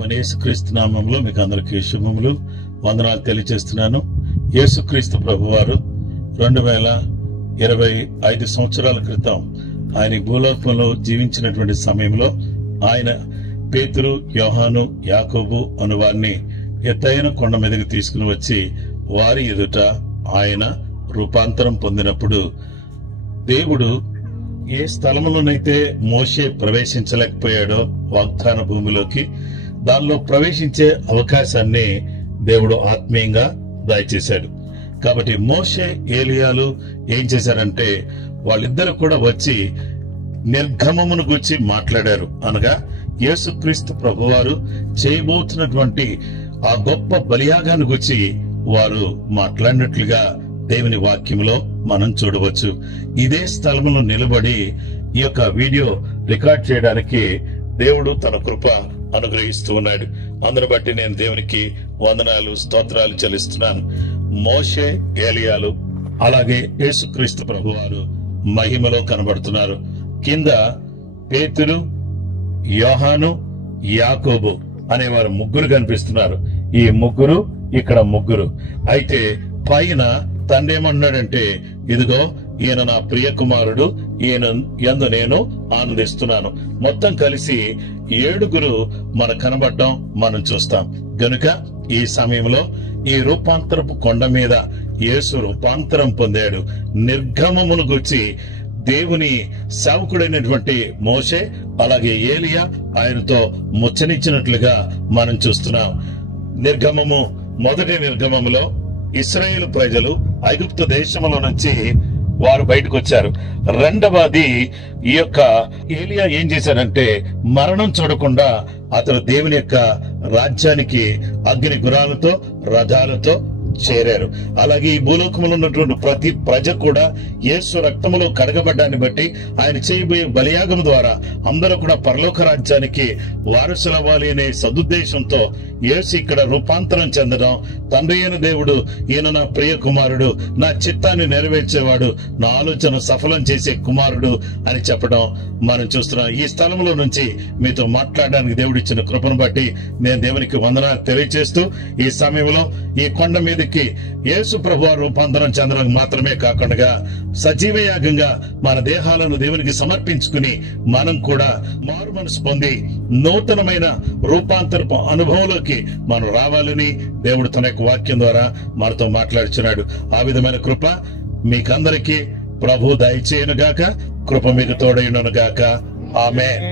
ప్రభువైన యేసుక్రీస్తు నామములో మీకు అందరికీ శుభములు, వందనాలు తెలియజేస్తున్నాను. యేసుక్రీస్తు ప్రభువారు 2025 సంవత్సరాల క్రితం ఆయన భూలోకంలో జీవించినటువంటి సమయంలో ఆయన పేతురు, యోహాను, యాకోబు అను వారిని ఎత్తైన కొండ మీదకి తీసుకుని వచ్చి వారి ఎదుట ఆయన రూపాంతరం పొందినప్పుడు దేవుడు ఏ స్థలములోనైతే మోషే ప్రవేశించలేకపోయాడో వాగ్దాన భూమిలోకి, దానిలో ప్రవేశించే అవకాశాన్ని దేవుడు ఆత్మీయంగా దయచేశాడు. కాబట్టి మోషే, ఏలియాలు ఏం చేశారంటే వాళ్ళిద్దరు కూడా వచ్చి నిర్గమమును గురించి మాట్లాడారు. అనగా యేసుక్రీస్తు ప్రభువారు చేయబోతున్నటువంటి ఆ గొప్ప బలియాగాన్ని గురించి వారు మాట్లాడినట్లుగా దేవుని వాక్యంలో మనం చూడవచ్చు. ఇదే స్థలంలో నిలబడి ఈ యొక్క వీడియో రికార్డ్ చేయడానికి దేవుడు తన కృప అనుగ్రహిస్తూ ఉన్నాడు. అందును బట్టి నేను దేవునికి వందనాలు, స్తోత్రాలు చెల్లిస్తున్నాను. మోషే, ఏలియాలు అలాగే యేసుక్రీస్తు ప్రభువారు మహిమలో కనబడుతున్నారు. కింద పేతురు, యోహాను, యాకోబు అనేవారు ముగ్గురు కనిపిస్తున్నారు. ఈ ముగ్గురు ఇక్కడ ముగ్గురు. అయితే పైన తండ్రి ఏమన్నాడంటే, ఇదిగో ఈయన నా ప్రియ కుమారుడు, ఈయన యందు నేను ఆనందిస్తున్నాను. మొత్తం కలిసి 7 మన కనబడడం మనం చూస్తాం. గనుక ఈ సమయంలో ఈ రూపాంతరపు కొండ మీద యేసు రూపాంతరం పొందాడు. నిర్గమమును గురించి దేవుని సేవకుడైనటువంటి మోషే అలాగే ఏలియా ఆయనతో ముచ్చనిచ్చినట్లుగా మనం చూస్తున్నాం. నిర్గమము, మొదటి నిర్గమములో ఇశ్రాయేలు ప్రజలు ఐగుప్తు దేశంలో నుంచి వారు బయటకు వచ్చారు. రెండవది ఈ యొక్క ఏలియా ఏం చేశాడంటే మరణం చూడకుండా అతను దేవుని యొక్క రాజ్యానికి అగ్ని గుర్రాలతో, రథాలతో చేరారు. అలాగే ఈ భూలోకంలో ఉన్నటువంటి ప్రతి ప్రజ కూడా యేసు రక్తములో కడగబడ్డాన్ని బట్టి ఆయన చేయబోయే బలియాగం ద్వారా అందరూ కూడా పరలోక రాజ్యానికి వారసులవ్వాలి అనే సదుద్దేశంతో యేసు ఇక్కడ రూపాంతరం చెందడం, తండ్రి అయిన దేవుడు ఈయన నా ప్రియ కుమారుడు, నా చిత్తాన్ని నెరవేర్చేవాడు, నా ఆలోచన సఫలం చేసే కుమారుడు అని చెప్పడం మనం చూస్తున్నాం. ఈ స్థలంలో నుంచి మీతో మాట్లాడడానికి దేవుడిచ్చిన కృపను బట్టి నేను దేవునికి వందనాలు తెలియజేస్తూ, ఈ సమయంలో ఈ కొండ మీదకి యేసు ప్రభువు రూపాంతరం చెందడం మాత్రమే కాకుండా సజీవయాగంగా మన దేహాలను దేవునికి సమర్పించుకుని మనం కూడా మారు మనసు పొంది నూతనమైన రూపాంతరపు అనుభవంలోకి మనం రావాలని దేవుడు తన యొక్క వాక్యం ద్వారా మనతో మాట్లాడుచున్నాడు. ఆ విధమైన కృప మీకందరికీ ప్రభు దయచేయును గాక. కృప మీకు తోడైనను గాక. ఆమేన్.